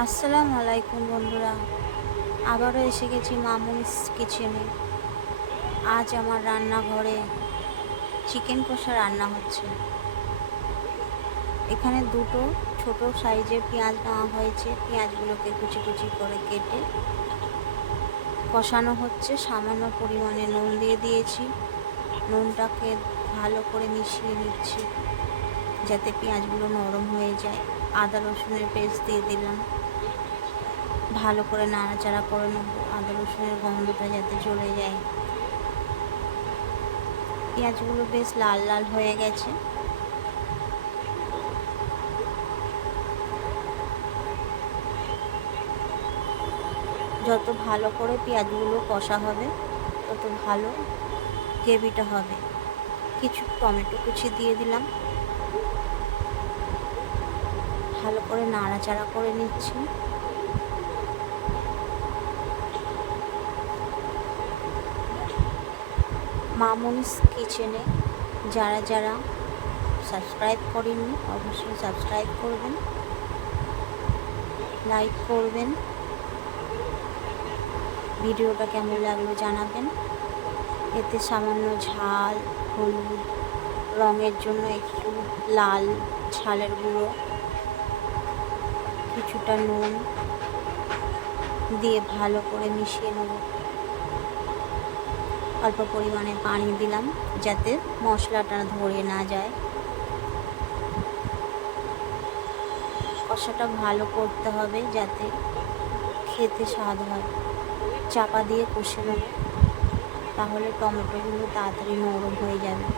আসসালামু আলাইকুম বন্ধুরা, আবারও এসে গেছি মামুনিস কিচেনে। আজ আমার রান্নাঘরে চিকেন কষা রান্না হচ্ছে। এখানে দুটো ছোট সাইজের পেঁয়াজ নেওয়া হয়েছে। পেঁয়াজগুলোকে কুচি কুচি করে কেটে কষানো হচ্ছে। সামান্য পরিমাণে নুন দিয়ে দিয়েছি। নুনটাকে ভালো করে মিশিয়ে নিচ্ছি যাতে পেঁয়াজগুলো নরম হয়ে যায়। আদা রসুনের পেস্ট দিয়ে দিলাম। ভালো করে নাড়াচাড়া করে নেব, আদা রসুনের গন্ধটা যাতে চলে যায়। পেঁয়াজগুলো বেশ লাল লাল হয়ে গেছে। যত ভালো করে পেঁয়াজগুলো কষা হবে তত ভালো গ্রেভিটা হবে। কিছু টমেটো কুচি দিয়ে দিলাম। ভালো করে নাড়াচাড়া করে নিচ্ছি। মামুনিস কিচেনে যারা যারা সাবস্ক্রাইব করেননি অবশ্যই সাবস্ক্রাইব করবেন, লাইক করবেন। ভিডিওটা কেমন লাগলো জানাবেন। এতে সামান্য ঝাল, হলুদ, রঙের জন্য একটু লাল ঝালের গুঁড়ো, কিছুটা নুন দিয়ে ভালো করে মিশিয়ে নেব। অল্প পরিমাণে পানি দিলাম যাতে মশলাটা ধরে না যায়। কষাটা ভালো করতে হবে যাতে খেতে স্বাদ হয়। চাপা দিয়ে কষে নেব, তাহলে টমেটোগুলো তাড়াতাড়ি নরম হয়ে যাবে।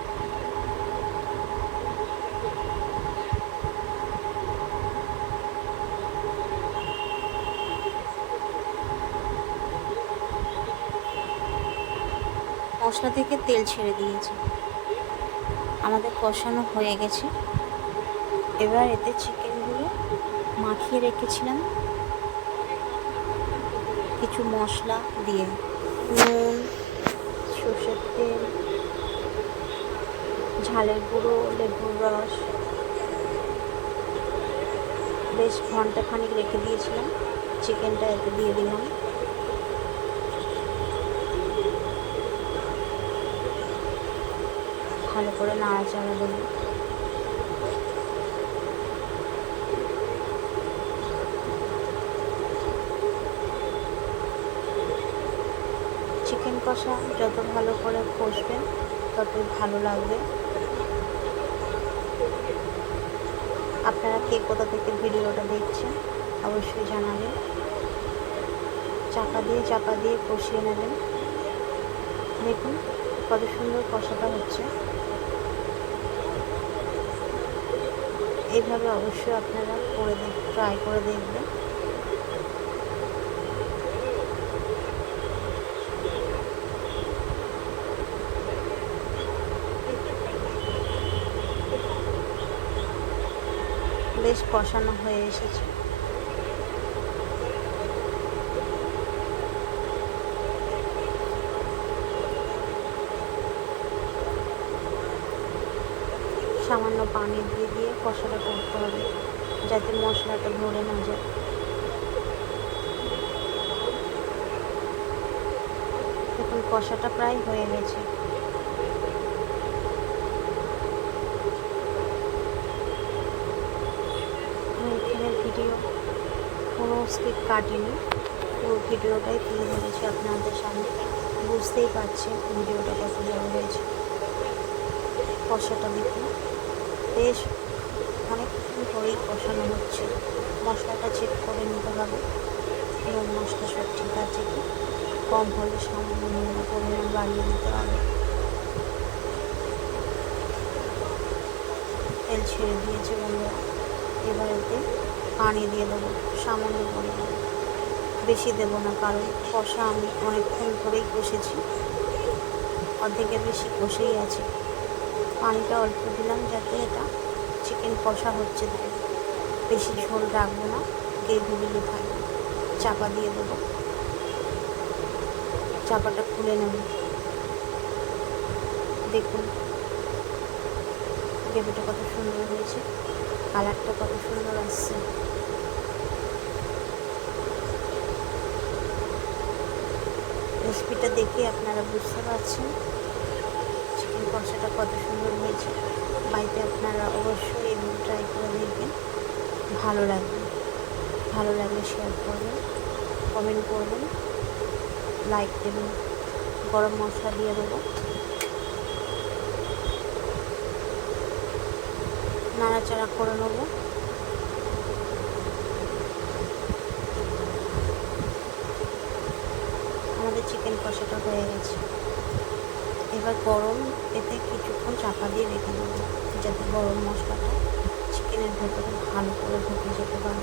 মশলা থেকে তেল ছেড়ে দিয়েছে, আমাদের কষানো হয়ে গেছে। এবার এতে চিকেনগুলো মাখিয়ে রেখেছিলাম কিছু মশলা দিয়ে, নুন, সর্ষের তেল, ঝালের গুঁড়ো, লেবুর রস, বেশ ঘন্টাখানিক রেখে দিয়েছিলাম। চিকেনটা এতে দিয়ে দিলাম। ভালো করে নাড়াচাড়া দেবো। চিকেন কষা যত ভালো করে কষবেন ততই ভালো লাগবে। আপনারা কে কোথা থেকে ভিডিওটা দেখছেন অবশ্যই জানাবেন। চাপা দিয়ে কষিয়ে নেবেন। দেখুন কত সুন্দর কষাটা হচ্ছে। এইভাবে অবশ্যই আপনারা ট্রাই করে দেখবেন। বেশ কষানো হয়ে এসেছে। সামান্য পানি দিয়ে কষাটা করতে হবে যাতে মশলাটা ধরে না যায়। দেখুন কষাটা প্রায় হয়ে গেছে। এখানে ভিডিও কোনো স্কিপ কাটিনি, পুরো ভিডিওটাই তুলে ধরেছি আপনাদের সামনে। বুঝতেই পারছেন ভিডিওটা কত বড় হয়েছে। কষাটা দেখুন বেশ অনেকক্ষণ ধরেই কষানো হচ্ছে। মশলাটা চেক করে নিতে হবে নুন মশলা সব ঠিক আছে কি। কম হলে সামান্য নুনের পরিমাণ বাড়িয়ে দিতে হবে। তেল ছেড়ে দিয়েছে বন্ধুরা। এবার এতে পানি দিয়ে দেবো সামান্য পরিমাণ, বেশি দেবো না, কারণ কষা আমি অনেকক্ষণ ধরেই কষেছি, অর্ধেকের বেশি কষেই আছে। পানিটা অল্প দিলাম যাতে এটা চিকেন কষা হচ্ছে তাই, বেশি ঝোল রাখবো না, গ্রেভিগুলো থাকবে। চাপা দিয়ে দেবো, চাপাটা খুলে নেব। দেখুন গ্রেভিটা কত সুন্দর হয়েছে, কালারটা কত সুন্দর আসছে। রেসিপিটা দেখে আপনারা বুঝতে পারছেন চিকেন কষাটা কত সুন্দর হয়েছে। বাড়িতে আপনারা অবশ্যই এগুলো ট্রাই করে দেখবেন, ভালো লাগবে। ভালো লাগলে শেয়ার করবেন, কমেন্ট করবেন, লাইক দেবেন। গরম মশলা দিয়ে দেবো, নাড়াচাড়া করে নেবো। আমাদের চিকেন কষাটা হয়ে গেছে। এবার গরম এতে কিছুক্ষণ চাপা দিয়ে রেখে দেবো, যাতে গরম মশলাটা চিকেনের ভেতরে ভালো করে ঢুকে যেতে পারে।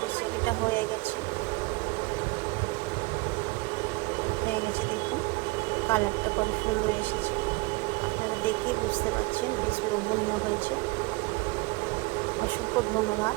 রেসিপিটা হয়ে গেছে দেখুন, কালারটা কত সুন্দর এসেছে। আপনারা দেখেই বুঝতে পারছেন বেশ লোভনীয় হয়েছে। অসংখ্য ধন্যবাদ।